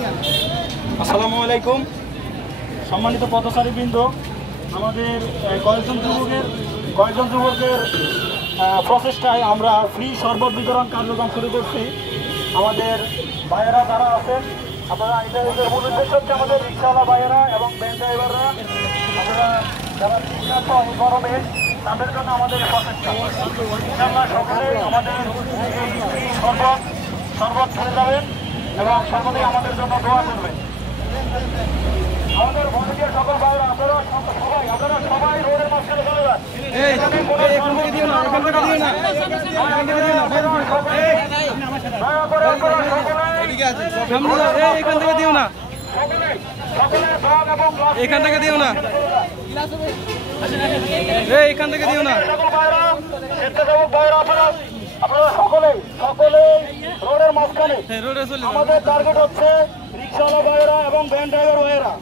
আসসালামু আলাইকুম সম্মানিত পথচারীবৃন্দ, আমাদের কয়েকজন যুবকের প্রচেষ্টায় আমরা ফ্রি শরবত বিতরণ কার্যক্রম শুরু করছি। আমাদের ভাইয়েরা যারা আছেন, আপনারা এদের মূল উদ্দেশ্য হচ্ছে আমাদের রিক্সাওয়ালা ভাইয়েরা এবং ভ্যান ড্রাইভাররা, আপনারা যারা গরমে তাদের জন্য আমাদের প্রচেষ্টা। ইনশাআল্লাহ সকলে আমাদের এই ফ্রি শরবত খেলে যাবেন এবং সকলেই আমাদের জন্য দোয়া করবেন। আমাদের ভলেন্টিয়ার সকল ভাইরা আপনারা সবাই রোডের মাঝখানে চলে যান। এখান থেকে দিও না, এখান থেকে দিও না। আপনারা সকলে রোডের মাঝখানে। আমাদের টার্গেট হচ্ছে রিক্সাওয়ালা ভাইয়েরা এবং ভ্যান ড্রাইভার ভাইয়েরা।